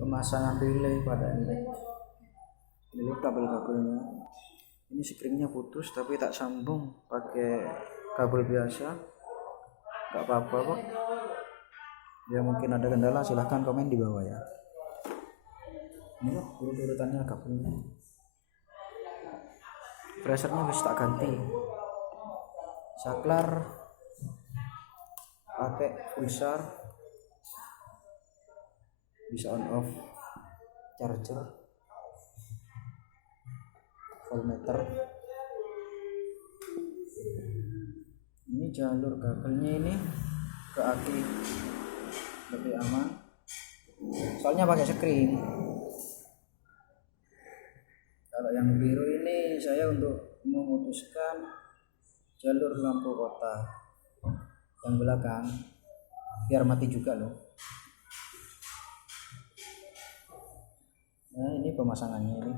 pemasangan relay pada ini kabel-kabelnya. Ini springnya putus tapi tak sambung pakai kabel biasa, nggak apa-apa kok ya. Mungkin ada kendala, silahkan komen di bawah ya. Ini loh urut-urutannya kabelnya. Presernya bisa tak ganti, saklar pakai pulsar, bisa on off, charger, voltmeter. Ini jalur kabelnya ini ke aki lebih aman, soalnya pakai screen. Kalau yang biru ini saya untuk memutuskan jalur lampu kota yang belakang biar mati juga loh. Nah ini pemasangannya ini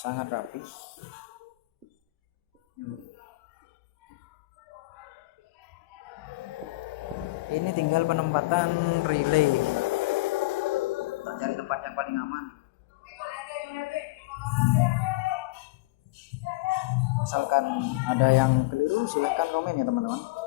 sangat rapi. Ini tinggal penempatan relay. Kita cari tempat yang paling aman. Misalkan ada yang keliru, silahkan komen ya teman-teman.